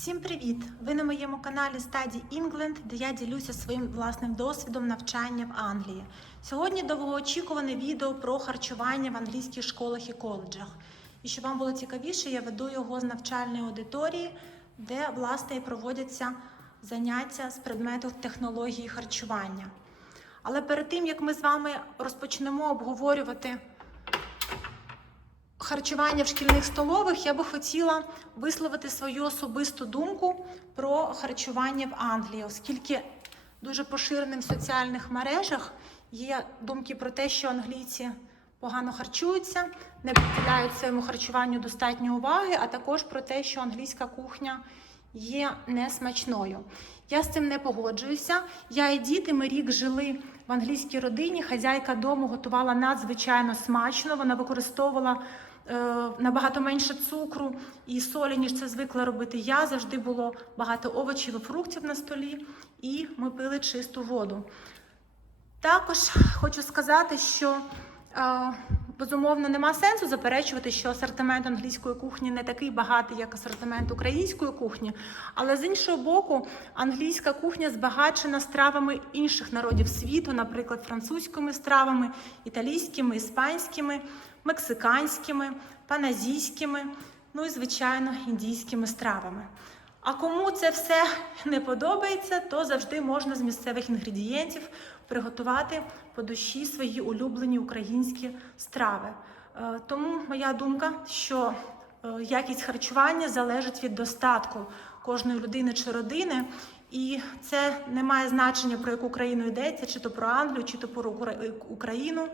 Всім привіт! Ви на моєму каналі Study England, де я ділюся своїм власним досвідом навчання в Англії. Сьогодні довгоочікуване відео про харчування в англійських школах і коледжах. І щоб вам було цікавіше, я веду його з навчальної аудиторії, де власне і проводяться заняття з предмету технології харчування. Але перед тим як ми з вами розпочнемо обговорювати харчування в шкільних столових, я би хотіла висловити свою особисту думку про харчування в Англії, оскільки дуже поширеним в соціальних мережах є думки про те, що англійці погано харчуються, не приділяють своєму харчуванню достатньо уваги, а також про те, що англійська кухня є несмачною. Я з цим не погоджуюся. Я і діти ми рік жили в англійській родині. Хазяйка дому готувала надзвичайно смачно. Вона використовувала е, набагато менше цукру і солі, ніж це звикла робити я. Завжди було багато овочів і фруктів на столі, і ми пили чисту воду. Також хочу сказати, що е, безумовно нема сенсу заперечувати, що асортимент англійської кухні не такий багатий, як асортимент української кухні. Але з іншого боку, англійська кухня збагачена стравами інших народів світу, наприклад, французькими стравами, італійськими, іспанськими, мексиканськими, паназійськими, ну і звичайно індійськими стравами. А кому це все не подобається, то завжди можна з місцевих інгредієнтів приготувати по душі свої улюблені українські страви. Е, Тому моя думка, що е, якість харчування залежить від достатку кожної людини чи родини, і це не має значення про яку країну йдеться, чи то про Англію, чи то про Україну.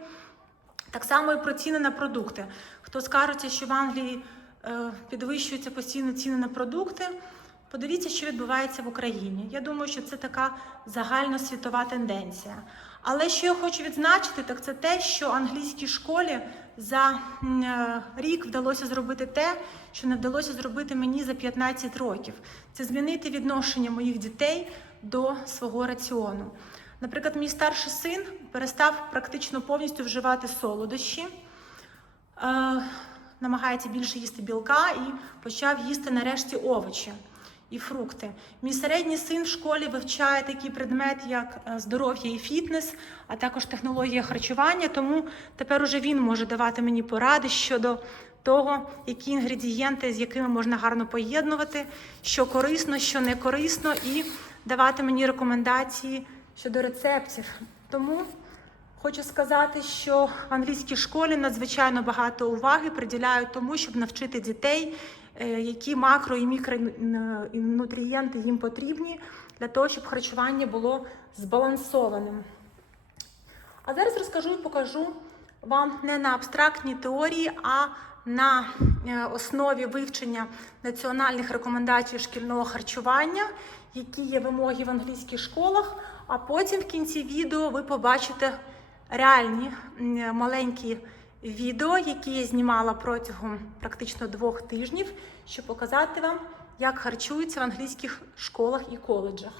Так само і про ціни на продукти. Хто скажеться, що в Англії е, підвищуються постійно ціни на продукти, подивіться, що відбувається в Україні. Я думаю, що це така загальносвітова тенденція. Але що я хочу відзначити, так це те, що англійській школі за е, рік вдалося зробити те, що не вдалося зробити мені за 15 років. Це змінити відношення моїх дітей до свого раціону. Наприклад, мій старший син перестав практично повністю вживати солодощі, е, намагається більше їсти білка і почав їсти нарешті овочі і фрукти. Мій середній син в школі вивчає такий предмет, як е, здоров'я і фітнес, а також технологія харчування. Тому тепер уже він може давати мені поради щодо того, які інгредієнти, з якими можна гарно поєднувати, що корисно, що не корисно, і давати мені рекомендації щодо рецептів. Тому хочу сказати, що в англійській школі надзвичайно багато уваги приділяють тому, щоб навчити дітей, які макро і мікронутрієнти їм потрібні для того, щоб харчування було збалансованим. А зараз розкажу і покажу вам не на абстрактній теорії, а на е, основі вивчення національних рекомендацій шкільного харчування, які є вимоги в англійських школах. А потім в кінці відео ви побачите реальні маленькі відео, які я знімала протягом практично двох тижнів, щоб показати вам, як харчуються в англійських школах і коледжах.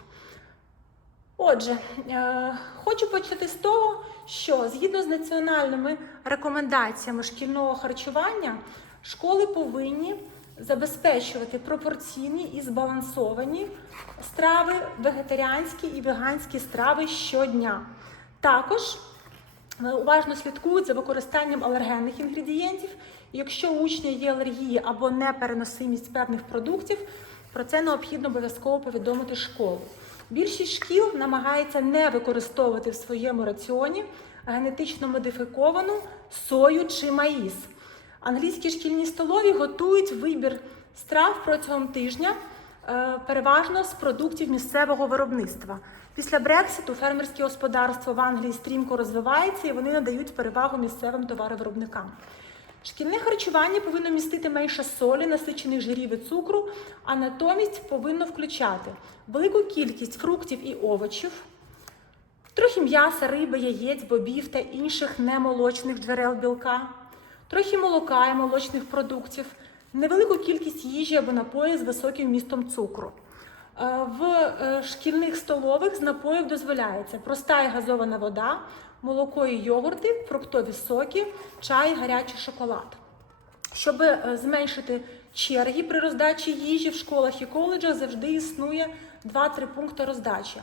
Отже, е, хочу почати з того, що згідно з національними рекомендаціями шкільного харчування, школи повинні забезпечувати пропорційні і збалансовані страви, вегетаріанські і веганські страви щодня. Також уважно слідкують за використанням алергенних інгредієнтів. Якщо у учня є алергії або непереносимість певних продуктів, про це необхідно обов'язково повідомити школу. Більшість шкіл намагається не використовувати в своєму раціоні генетично модифіковану сою чи маїс. Англійські шкільні столові готують вибір страв протягом тижня, е, переважно з продуктів місцевого виробництва. Після Брекситу фермерське господарство в Англії стрімко розвивається і вони надають перевагу місцевим товаровиробникам. Шкільне харчування повинно містити менше солі, насичених жирів і цукру, а натомість повинно включати велику кількість фруктів і овочів, трохи м'яса, риби, яєць, бобів та інших немолочних джерел білка, трохи молока і молочних продуктів, невелику кількість їжі або напоїв з високим вмістом цукру. Е, В е, шкільних столових з напоїв дозволяється проста і газована вода, молоко і йогурти, фруктові соки, чай, гарячий шоколад. Щоб е, зменшити черги при роздачі їжі в школах і коледжах завжди існує 2-3 пункти роздачі.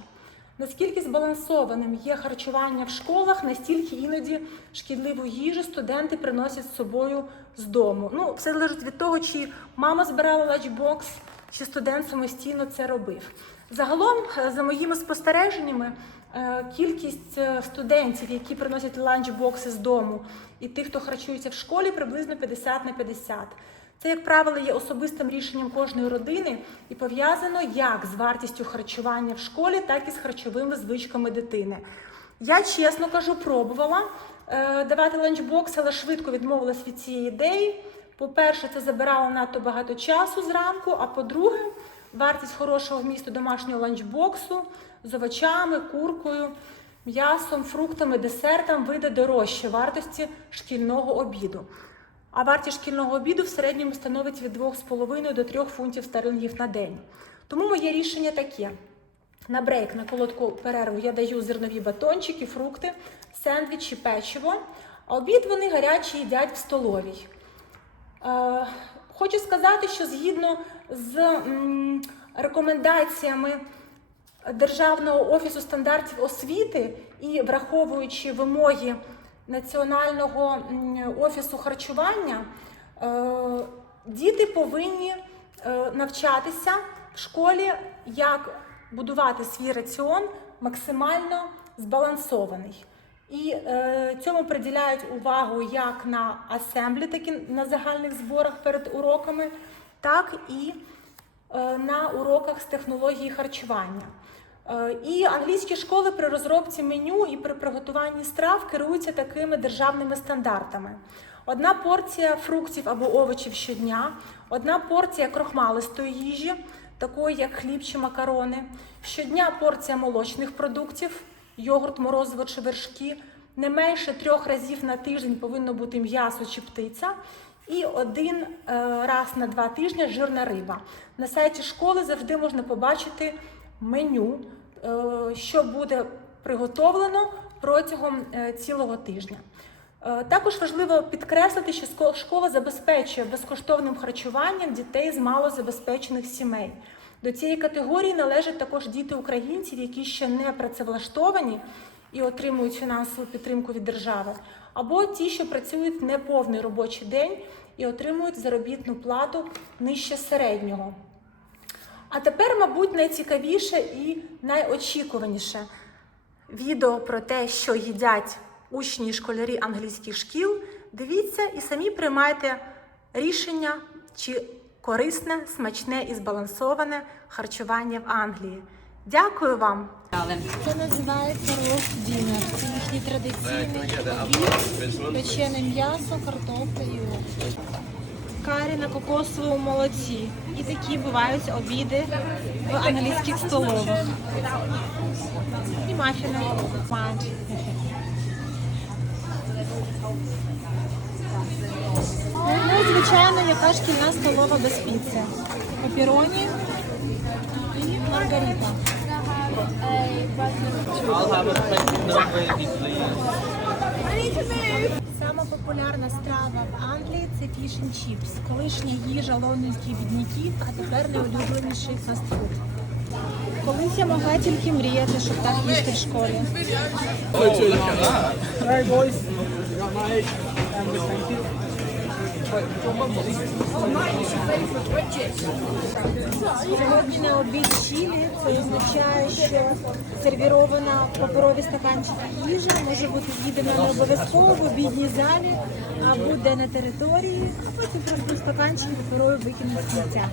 Наскільки збалансованим є харчування в школах, настільки іноді шкідливу їжу студенти приносять з собою з дому. Ну, все залежить від того, чи мама збирала ланчбокс, чи студент самостійно це робив. Загалом, е, за моїми спостереженнями, е, кількість е, студентів, які приносять ланчбокси з дому, і тих, хто харчується в школі, приблизно 50 на 50. Це, як правило, є особистим рішенням кожної родини і пов'язано як з вартістю харчування в школі, так і з харчовими звичками дитини. Я чесно кажу, пробувала давати ланчбокс, але швидко відмовилась від цієї ідеї. По-перше, це забирало надто багато часу зранку. А по-друге, вартість хорошого вмісту домашнього ланчбоксу з овочами, куркою, м'ясом, фруктами, десертом вийде дорожче вартості шкільного обіду. А вартість шкільного обіду в середньому становить від 2,5 до 3 фунтів стерлінгів на день. Тому моє рішення таке: на брейк, на колодку перерву я даю зернові батончики, фрукти, сендвічі, печиво. А обід вони гарячі їдять в столовій. Е, Хочу сказати, що згідно з рекомендаціями Державного офісу стандартів освіти і враховуючи вимоги Національного офісу харчування, е, діти повинні е, навчатися в школі, як будувати свій раціон максимально збалансований. І е, цьому приділяють увагу як на асемблі, так і на загальних зборах перед уроками, так і е, на уроках з технології харчування. Е, І англійські школи при розробці меню і при приготуванні страв керуються такими державними стандартами. Одна порція фруктів або овочів щодня, одна порція крохмалистої їжі, такої як хліб чи макарони, щодня порція молочних продуктів, йогурт, морозиво чи вершки. Не менше трьох разів на тиждень повинно бути м'ясо чи птиця, і один е, раз на два тижні жирна риба. На сайті школи завжди можна побачити меню, е, що буде приготовлено протягом е, цілого тижня. Також важливо підкреслити, що школа забезпечує безкоштовним харчуванням дітей з малозабезпечених сімей. До цієї категорії належать також діти українців, які ще не працевлаштовані і отримують фінансову підтримку від держави, або ті, що працюють неповний робочий день і отримують заробітну плату нижче середнього. А тепер, мабуть, найцікавіше і найочікуваніше відео про те, що їдять учні і школярі англійських шкіл. Дивіться і самі приймайте рішення, чи корисне, смачне і збалансоване харчування в Англії. Дякую вам! Це називається рост дінер. Це їхній традиційний обід, печене м'ясо, картопля і овочі. Карі на кокосовому молоці. І такі бувають обіди в англійських столових. І мафіни. Яка шкільна столова без піци. Пепіроні і маргарита. Сама популярна страва в Англії це фіш and. Колишня їжа лондонських бідняків, а тепер найулюбленіший фастфуд. Колись я могла тільки мріяти, щоб так їсти в школі. Сьогодні на обід чілі це означає, що сервірована паперові стаканчики їжа може бути з'їдена не обов'язково в обідній залі, а буде на території, а потім просто стаканчики паперові викинуть сміття.